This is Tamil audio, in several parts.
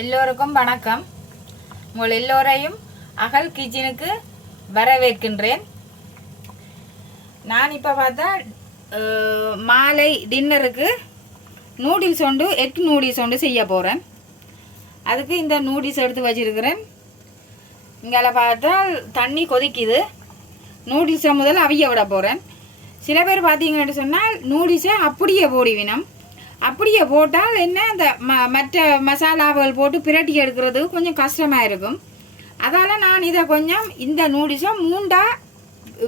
எல்லோருக்கும் வணக்கம். உங்கள் எல்லோரையும் அகல் கிச்சனுக்கு வரவேற்கின்றேன். நான் இப்போ பார்த்தா மாலை டின்னருக்கு நூடுல்ஸ் எக் நூடுல்ஸ் செய்ய போகிறேன். அதுக்கு இந்த நூடுல்ஸ் எடுத்து வச்சிருக்கிறேன். இங்கே பார்த்தா தண்ணி கொதிக்குது. நூடுல்ஸை முதல் அவிய விட போகிறேன். சில பேர் பார்த்தீங்கன்னு சொன்னால் நூடுல்ஸை அப்படியே போடுவினம். அப்படியே போட்டால் என்ன அந்த மற்ற மசாலாக்கள் போட்டு பிரட்டி எடுக்கிறது கொஞ்சம் கஷ்டமாக இருக்கும். அதால் நான் இதை கொஞ்சம் இந்த நூடுல்ஸை மூண்டாக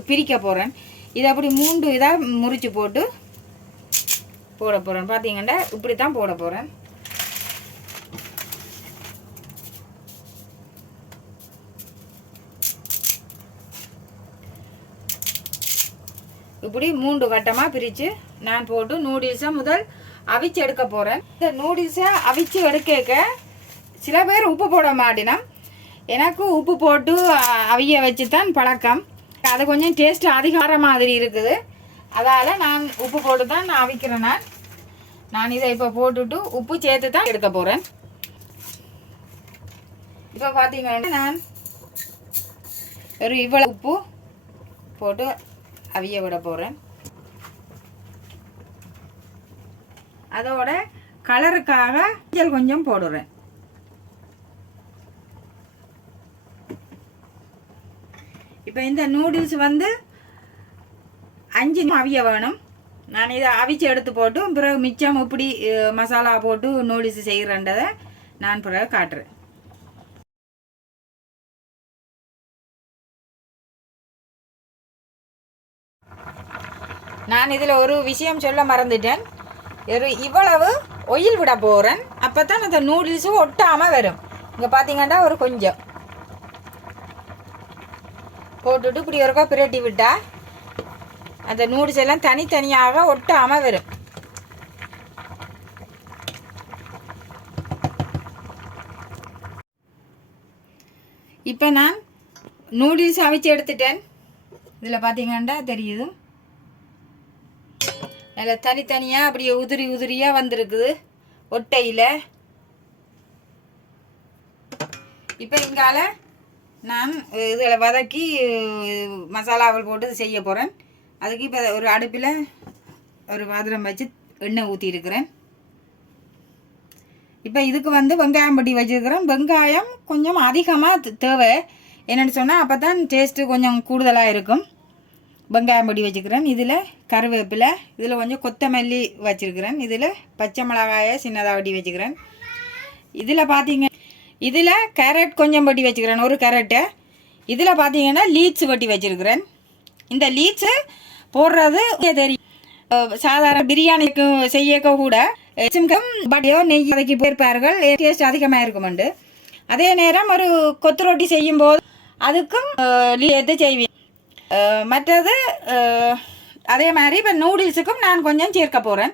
பிரிக்க போகிறேன். இதை அப்படி மூண்டு இதாக முறித்து போட்டு போட போகிறேன். பார்த்தீங்கன்னா இப்படி தான் போட போகிறேன். இப்படி 3 கட்டமாக பிரித்து நான் போட்டு நூடுல்ஸை முதல் அவிச்சு எடுக்க போகிறேன். இந்த நூடுல்ஸை அவிச்சு எடுக்க சில பேர் உப்பு போட மாட்டினோம். எனக்கு உப்பு போட்டு அவிய வச்சு தான் பழக்கம். அது கொஞ்சம் டேஸ்ட் அதிகார மாதிரி இருக்குது. அதால் நான் உப்பு போட்டு தான் நான் அவிக்கிறேன். நான் இதை இப்போ போட்டுட்டு உப்பு சேர்த்து தான் எடுக்க போகிறேன். இப்போ பார்த்தீங்கன்னா நான் ஒரு இவ்வளோ உப்பு போட்டு அவிய விட போகிறேன். அதோட கலருக்காக மஞ்சள் கொஞ்சம் போடுறேன். இப்போ இந்த நூடுல்ஸ் 5 அவிய வேணும். நான் இதை அவிச்சு எடுத்து போட்டு பிறகு மிச்சம் இப்படி மசாலா போட்டு நூடுல்ஸ் செய்கிறன்றதை நான் பிறகு காட்டுறேன். நான் இதில் ஒரு விஷயம் சொல்ல மறந்துட்டேன். இவ்வளவு ஒயில் விட போகிறேன். அப்போ தான் அந்த நூடுல்ஸும் ஒட்டாமல் வரும். இங்கே பார்த்தீங்கன்னா ஒரு கொஞ்சம் போட்டுட்டு இப்படி ஒருக்கா பிரட்டி விட்டால் அந்த நூடுல்ஸ் எல்லாம் தனித்தனியாக ஒட்டாமல் வரும். இப்போ நான் நூடுல்ஸ் அவிச்சு எடுத்துட்டேன். இதில் பார்த்தீங்கன்னா தெரியுது நல்லா தனித்தனியாக அப்படியே உதிரியாக வந்திருக்குது ஒட்டையில். இப்போ இங்கால நான் இதில் வதக்கி மசாலாவில் போட்டு செய்ய போகிறேன். அதுக்கு இப்போ ஒரு அடுப்பில் ஒரு பாத்திரம் வச்சு எண்ணெய் ஊற்றிருக்கிறேன். இப்போ இதுக்கு வெங்காயம் பட்டி வச்சுருக்கிறேன். வெங்காயம் கொஞ்சம் அதிகமாக தேவை. என்னென்னு சொன்னால் அப்போ தான் டேஸ்ட்டு கொஞ்சம் கூடுதலாக இருக்கும். வெங்காயம் பொடி வச்சுக்கிறேன். இதில் கருவேப்பிலை, இதில் கொஞ்சம் கொத்தமல்லி வச்சுருக்கிறேன். இதில் பச்சை மிளகாயை சின்னதாக வட்டி வச்சுக்கிறேன். இதில் பார்த்தீங்க இதில் கேரட் கொஞ்சம் வட்டி வச்சுக்கிறேன், ஒரு கேரட்டை. இதில் பார்த்தீங்கன்னா லீட்ஸ் வட்டி வச்சுருக்கிறேன். இந்த லீட்ஸு போடுறது தெரியும். சாதாரண பிரியாணிக்கு செய்யக்க கூட சிம்கம் பட்டியோ நெய் வதக்கி போயிருப்பார்கள். டேஸ்ட் அதிகமாக இருக்குமெண்டு. அதே நேரம் ஒரு கொத்து ரொட்டி செய்யும்போது அதுக்கும் எடுத்து செய்வேன். மற்றது அதே மாதிரி இப்போ நூடுல்ஸுக்கும் நான் கொஞ்சம் சேர்க்க போகிறேன்.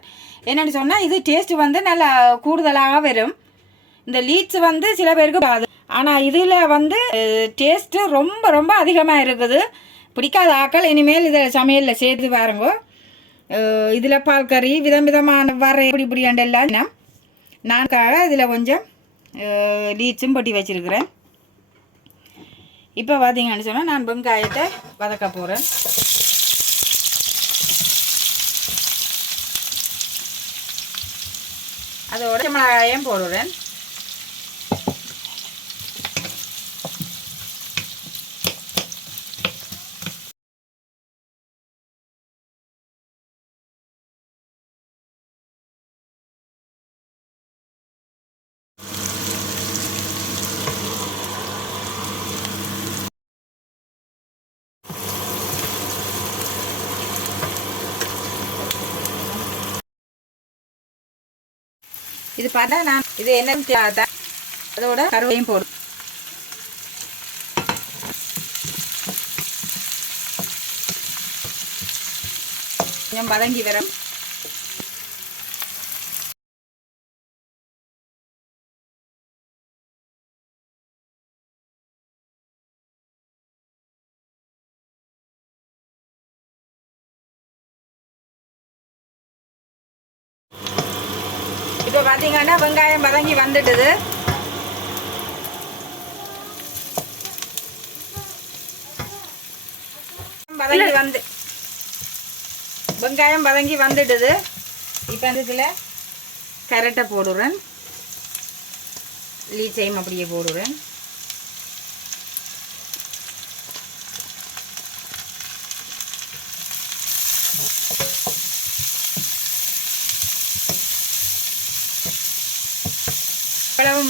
என்னென்னு சொன்னால் இது டேஸ்ட்டு நல்லா கூடுதலாக வரும். இந்த லீட்ஸ் சில பேருக்கு பாது. ஆனால் இதில் டேஸ்ட்டு ரொம்ப ரொம்ப அதிகமாக இருக்குது. பிடிக்காத ஆக்கள் இனிமேல் இதை சமையலில் சேர்த்து பாருங்க. இதில் பால் கறி விதமான வர இப்படி எல்லாம் நான்காக இதில் கொஞ்சம் லீட்ஸும் பொட்டி வச்சுருக்கிறேன். இப்போ பார்த்தீங்கன்னு சொன்னால் நான் வெங்காயத்தை வதக்க போகிறேன். அதோட மிளகாயம் போடுறேன். இது பார்த்தா நான் இது என்ன அதோட கருவையும் போடும். கொஞ்சம் வதங்கி வரும். இப்போ பார்த்தீங்கன்னா வெங்காயம் வதங்கி வந்துடுது. வதங்கி வந்துடுது. இப்போ இதில் கரட்டை போடுறேன், லீச்சையும் அப்படியே போடுறேன்.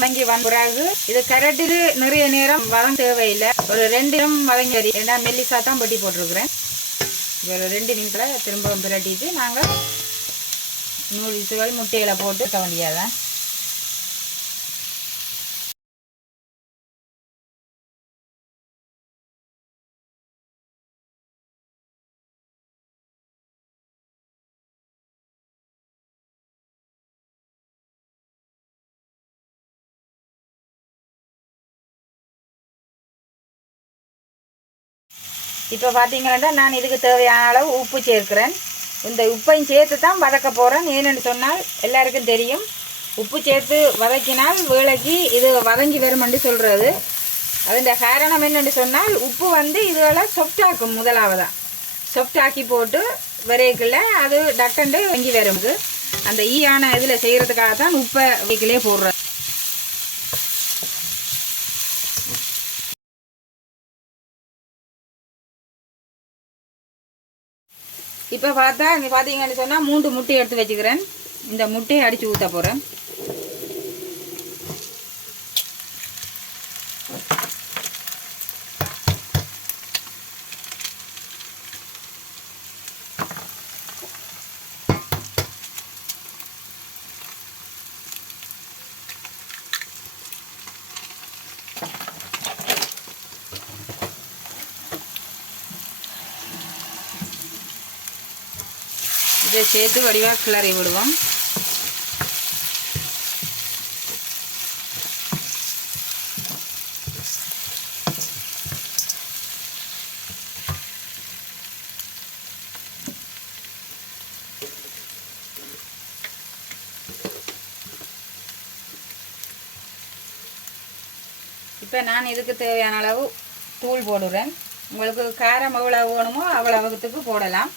வதங்கி வந்த பிறகு இது கரட்டுக்கு நிறைய நேரம் வதங்க தேவையில்லை, ஒரு 2 நிமிஷம் வதங்கி. ஏன்னா மெல்லிசா தான் பட்டி போட்டிருக்கிறேன். ஒரு 2 நிமிஷத்தில் திரும்ப பிரட்டிட்டு நாங்கள் நூடுல்ஸுகள் முட்டையில் போட்டு வைக்க வேண்டியதான். இப்போ பார்த்தீங்கன்னா நான் இதுக்கு தேவையான அளவு உப்பு சேர்க்கிறேன். இந்த உப்பையும் சேர்த்து தான் வதக்க போகிறேன். ஏன்னு சொன்னால் எல்லாருக்கும் தெரியும், உப்பு சேர்த்து வதக்கினால் வேலைக்கு இது வதங்கி வருமென்று சொல்கிறது. அதுன்ற காரணம் என்னென்னு சொன்னால் உப்பு இதுவெல்லாம் சொஃப்டாக்கும். முதலாவதாக சொஃப்டாக்கி போட்டு வரைக்குள்ள அது டக்கண்டு வங்கி வருது. அந்த ஈயான இதில் செய்கிறதுக்காக தான் உப்பை வைக்கலே போடுறேன். இப்போ பார்த்தீங்கன்னு சொன்னால் 3 முட்டை எடுத்து வச்சுக்கிறேன். இந்த முட்டையை அடித்து ஊற்ற போகிறேன். இதை சேர்த்து வடிவாக கிளறி விடுவோம். இப்போ நான் இதுக்கு தேவையான அளவு தூள் போடுறேன். உங்களுக்கு காரம் எவ்வளோ வேணுமோ அவ்வளவுக்கு போடலாம்.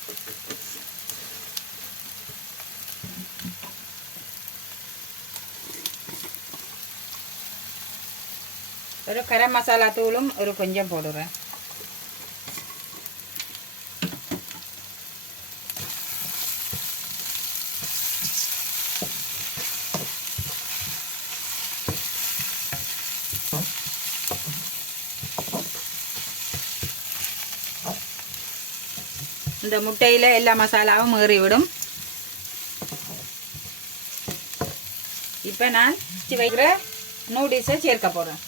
ஒரு கரம் மசாலா தூளும் ஒரு கொஞ்சம் போடுறேன். இந்த முட்டையில் எல்லா மசாலாவும் ஏறிவிடும். இப்போ நான் வைக்கிற நூடுல்ஸை சேர்க்க போகிறேன்.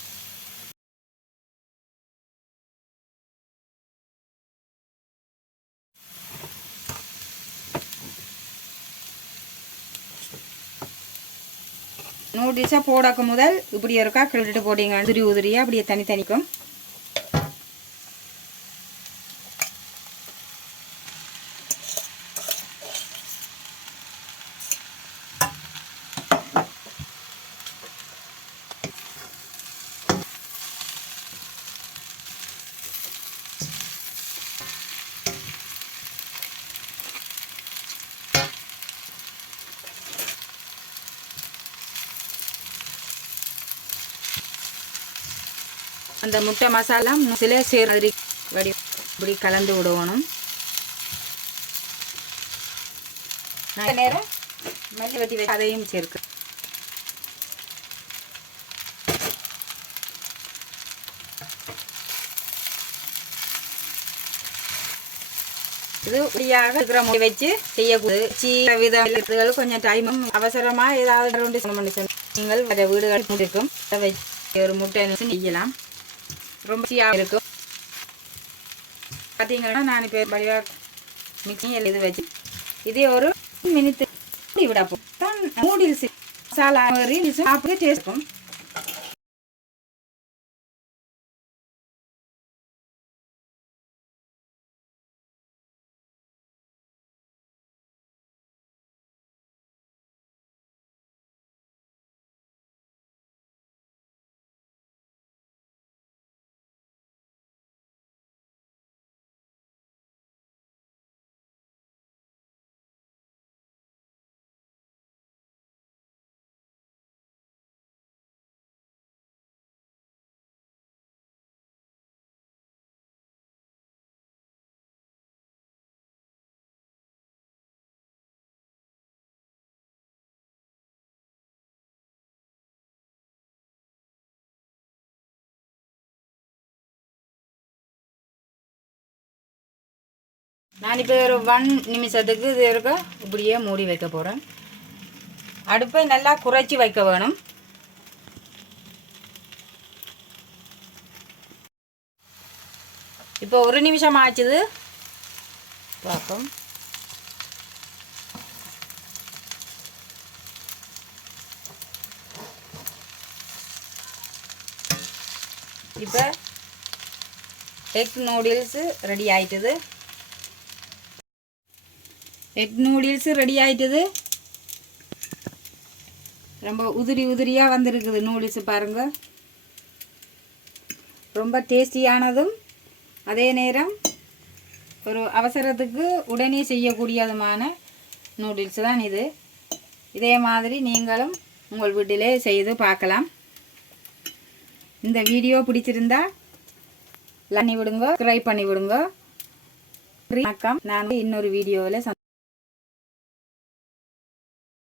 நூடுல்ஸை போடக்கு முதல் இப்படி இருக்கா கிளறிட்டு போட்டிங்க, உதிரியாக அப்படியே தனித்தனிக்கும். அந்த முட்டை மசாலா சில சேரி வடி இப்படி கலந்து விடணும். நேரம் மல்லி வெட்டி வச்சு அதையும் சேர்க்கு. இது ஃப்ரீயாக இருக்கிற முடி வச்சு செய்யக்கூடாது. விதம் கொஞ்சம் டைமும் அவசரமாக ஏதாவது நீங்கள் வேறு வீடுகள் இருக்கும் வச்சு ஒரு முட்டை செய்யலாம். ரொம்ப ஈஸியாக இருக்கும். பார்த்தீங்கன்னா நான் இப்போ வடிவாக மிக்சியில் இது வச்சு இதே ஒரு மினித்து விட போட்டேன். நூடுல்ஸ் மசாலா சாப்பிட்டு டேஸ்ட் இருக்கும். நான் இப்போ ஒரு 1 நிமிஷத்துக்கு இது இருக்க இப்படியே மூடி வைக்க போகிறேன். அடுப்பை நல்லா குறைச்சி வைக்க வேணும். இப்போ 1 நிமிஷம் ஆச்சுது பார்ப்போம். இப்போ எக் நூடுல்ஸு ரெடி ஆயிட்டுது. எக் நூடுல்ஸு ரெடி ஆயிட்டுது. ரொம்ப உதிரி உதிரியாக வந்திருக்குது நூடுல்ஸு பாருங்கள். ரொம்ப டேஸ்டியானதும் அதே நேரம் ஒரு அவசரத்துக்கு உடனே செய்யக்கூடியதுமான நூடுல்ஸ் தான் இது. இதே மாதிரி நீங்களும் உங்கள் வீட்டிலே செய்து பார்க்கலாம். இந்த வீடியோ பிடிச்சிருந்தா லைக் பண்ணி விடுங்க, சப்ஸ்கிரைப் பண்ணி விடுங்க. வணக்கம். நான் இன்னொரு வீடியோவில்